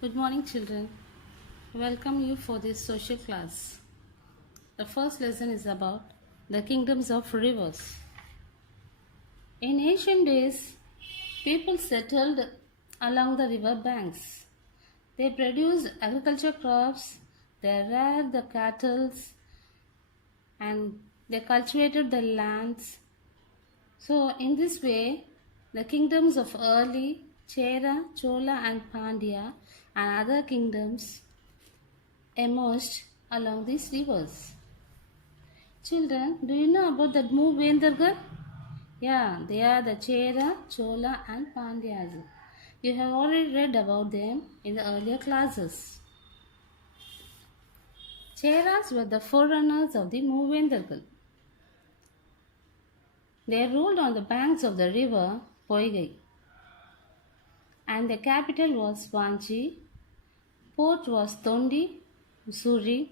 Good morning, children. Welcome you for this social class. The first lesson is about the kingdoms of rivers. In ancient days, people settled along the river banks. They produced agriculture crops, they reared the cattle, and they cultivated the lands. So, in this way, the kingdoms of early Chera, Chola, and Pandya and other kingdoms emerged along these rivers. Children, do you know about the Moovendargar? Yeah, they are the Chera, Chola, and Pandyas. You have already read about them in the earlier classes. Cheras were the forerunners of the Moovendargal. They ruled on the banks of the river Poigai, and the capital was Vanchi, port was Tondi, Mussoorie,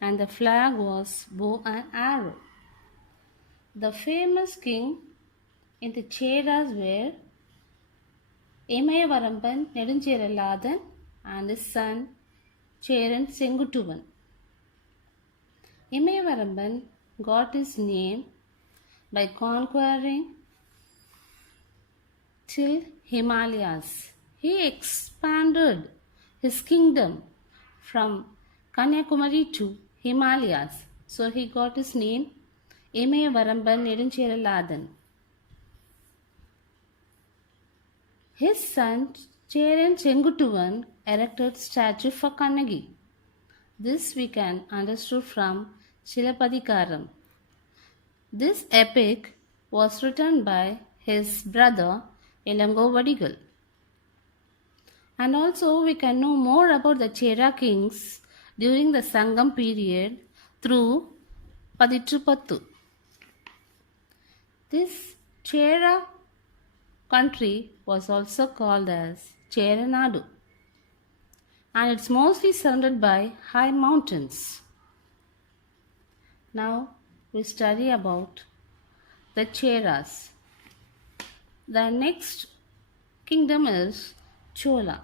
and the flag was bow and arrow. The famous king in the Cheras were Imayavaramban Neduncheraladan and his son Cheran Sengutuvan. Imayavaramban got his name by conquering till Himalayas. He expanded his kingdom from Kanyakumari to Himalayas. So he got his name Imayavaramban Neduncheraladan. His son Cheran Sengutuvan erected statue for Kannagi. This we can understand from Silapadikaram. This epic was written by his brother Ilango Vadigal. And also we can know more about the Chera kings during the Sangam period through Paditrupattu. This Chera country was also called as Cheranadu, and it's mostly surrounded by high mountains. Now we study about the Cheras. The next kingdom is Chola.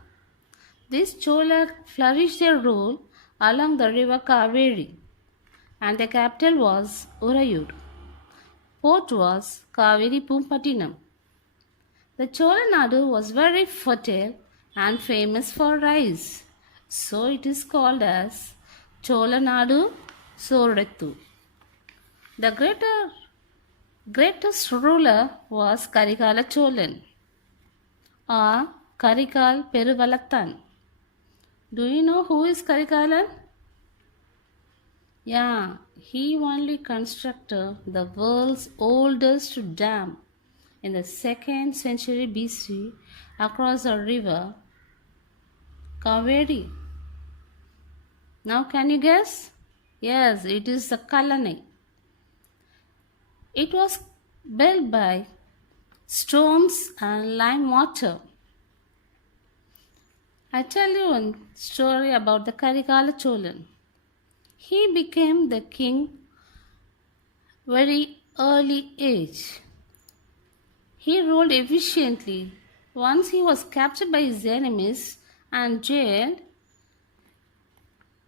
This Chola flourished their rule along the river Kaveri, and the capital was Urayur. Port was Kaveri Pumpatinam. The Chola Nadu was very fertile and famous for rice, so it is called as Chola Nadu Sorettu. The greatest ruler was Karikala Cholan or Karikal Peruvalathan. Do you know who is Karikalan? Yeah, he only constructed the world's oldest dam in the 2nd century BC across the river Kaveri. Now can you guess? Yes, it is the Kallanai. It was built by stones and lime water. I tell you one story about the Karikala Cholan. He became the king very early age. He ruled efficiently. Once he was captured by his enemies and jailed,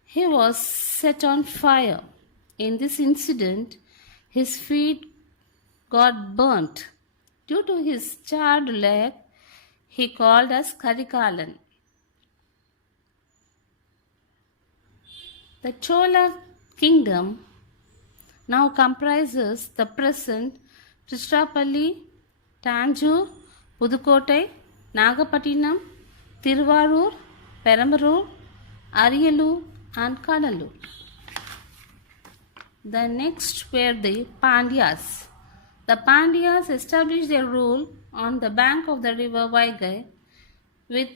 he was set on fire. In this incident, his feet got burnt. Due to his charred leg, he called as Karikalan. The Chola kingdom now comprises the present Tiruchirappalli, Tanjore, Pudukkottai, Nagapattinam, Tiruvarur, Perambalur, Ariyalur, and Kadalur. The next were the Pandyas. The Pandyas established their rule on the bank of the river Vaigai with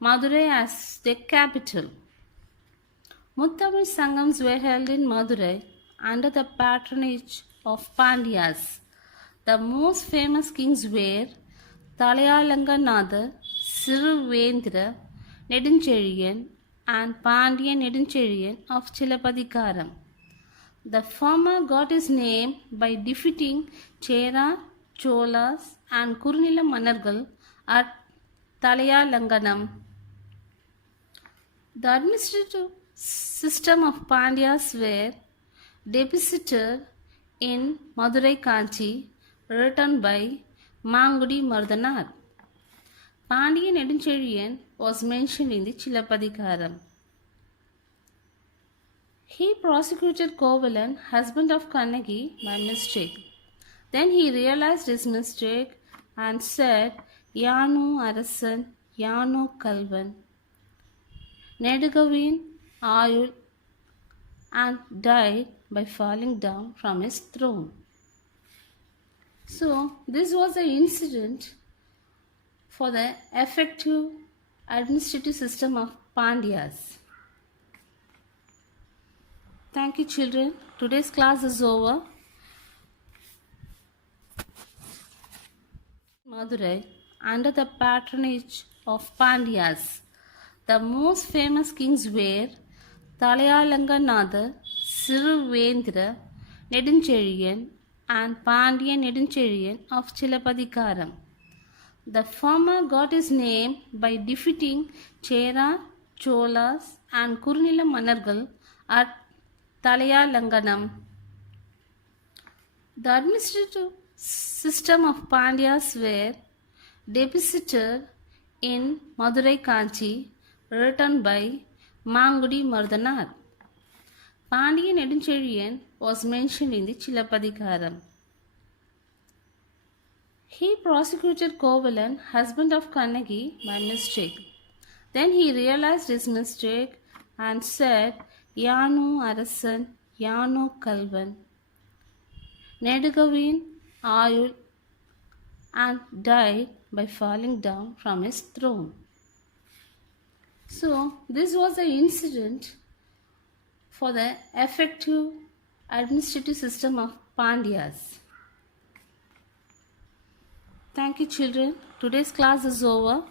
Madurai as their capital. Muttamil Sangams were held in Madurai under the patronage of Pandyas. The most famous kings were Talayalanganatha, Siruvendra Nedunchezhiyan, and Pandya Nedunchezhiyan of Chilapadikaram. The former got his name by defeating Chera, Cholas, and Kurunila Manargal at Talayalanganam. The administrative system of Pandyas were deposited in Madurai Kanchi, written by Mangudi Mardanath. Pandian Nedunchezhiyan was mentioned in the Chilapadikaram. He prosecuted Kovalan, husband of Kannagi, by mistake. Then he realized his mistake and said, Yanu Arasan, Yanu Kalvan, Nedugavin Ayul, and died by falling down from his throne. So, this was the incident for the effective administrative system of Pandyas. Thank you, children. Today's class is over. Madurai, under the patronage of Pandyas, the most famous kings were Talayalanganatha, Siruvendra Nedunchezhiyan, and Pandian Nedunchezhiyan of Chilapadikaram. The former got his name by defeating Chera, Cholas, and Kurunila Manargal at Talayalanganam. The administrative system of Pandyas were deposited in Madurai Kanchi, written by Mangudi Mardanath. Pandian Nedunchezhiyan was mentioned in the Chilapadikaram. He prosecuted Kovalan, husband of Kannagi, by mistake. Then he realized his mistake and said, Yanu Arasan, Yanu Kalvan, Nedugavin Ayul, and died by falling down from his throne. So, this was the incident for the effective administrative system of Pandyas. Thank you, children. Today's class is over.